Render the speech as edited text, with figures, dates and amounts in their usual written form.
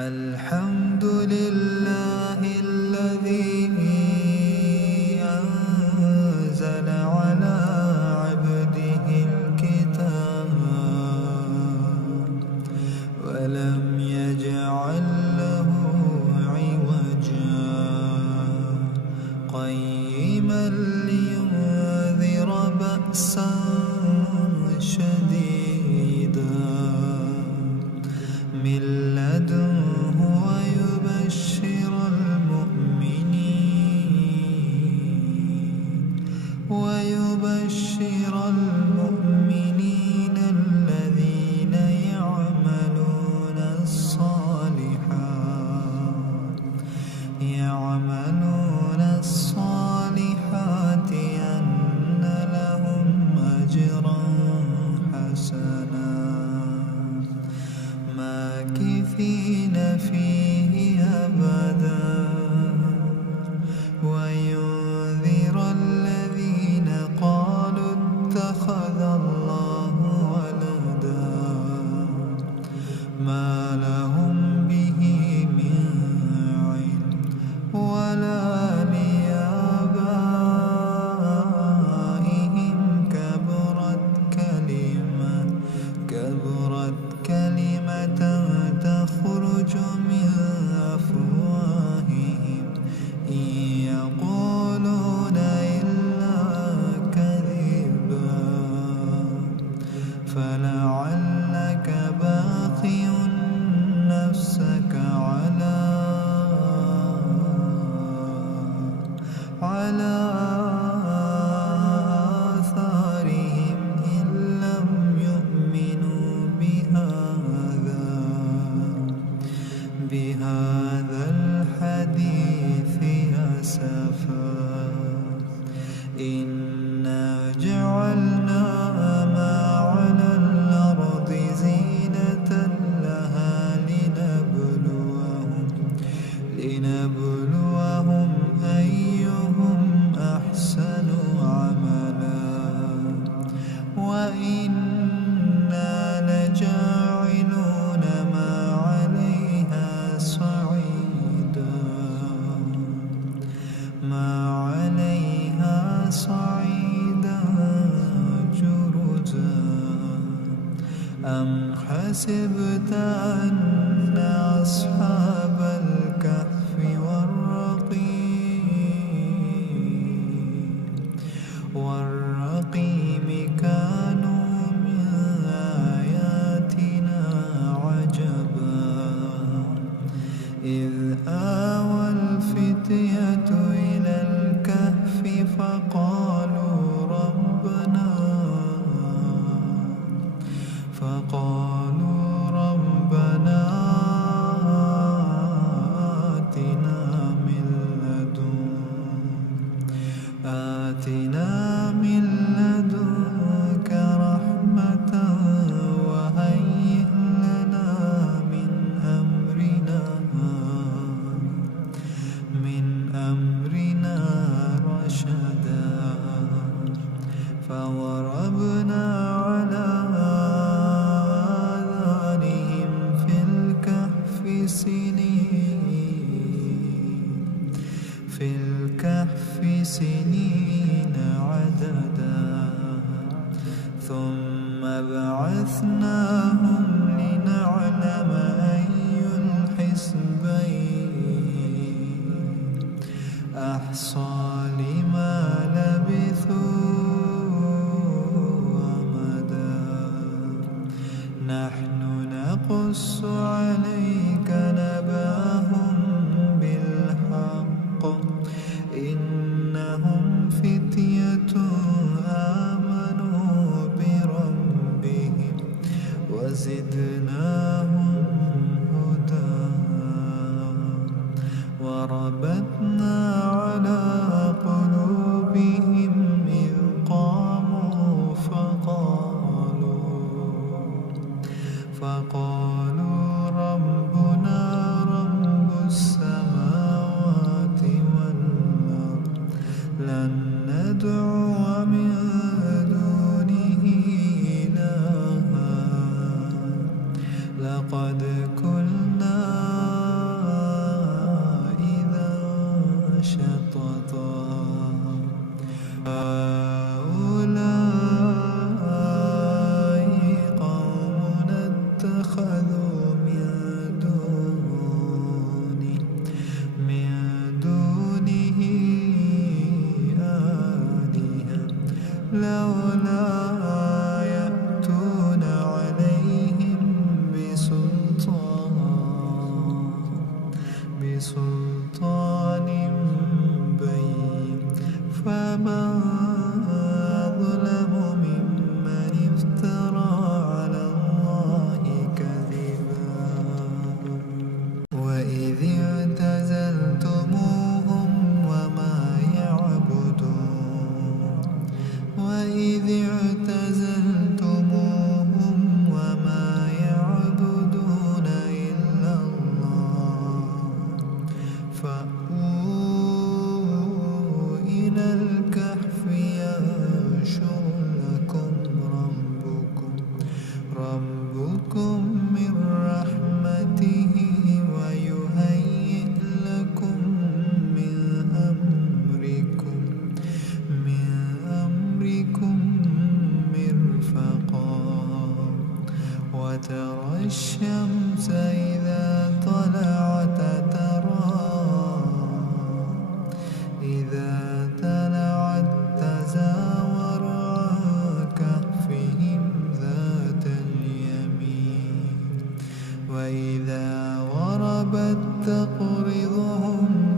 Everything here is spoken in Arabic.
الحمد لله الذي أنزل على عبده الكتاب ولم يجعل له عوجا قيما لينذر بأسا شديدا من لدنه ويبشر المؤمنين الذين يعملون الصالحات أن لهم أجرا حسنا ماكثين فيه أبدا وينذر الذين قالوا اتخذ الله ولدا ما لهم به من علم ولا لآبائهم كبرت كلمة تخرج من أفواههم إن يقولون إلا كذبا فلعلك باخع نفسك على آثارهم إن لم يؤمنوا بهذا الحديث أسفا إنا جعلنا ما على الأرض زينة لها لنبلوهم أيهم أحسن عملا وإنا لجاعلون ما عليها صعيدا جرزا أم حسبت أن أصحاب الكهف والرقيم كانوا من آياتنا عجبا إذ آوى الفتية إلى الكهف فقالوا ربنا آتنا من لدنك رحمة وهيئ لنا من أمرنا رشدا فضربنا على آذانهم في الكهف سنين عددا ثم بعثناهم لنعلم أي الحزبين أحصى لما لبثوا أمدا نحن نقص عليك نبأهم بالحق إنهم فتية آمنوا بربهم وزدناهم هدى وربطنا على قلوبهم إذ قاموا فقالوا ربنا غابت تقرضهم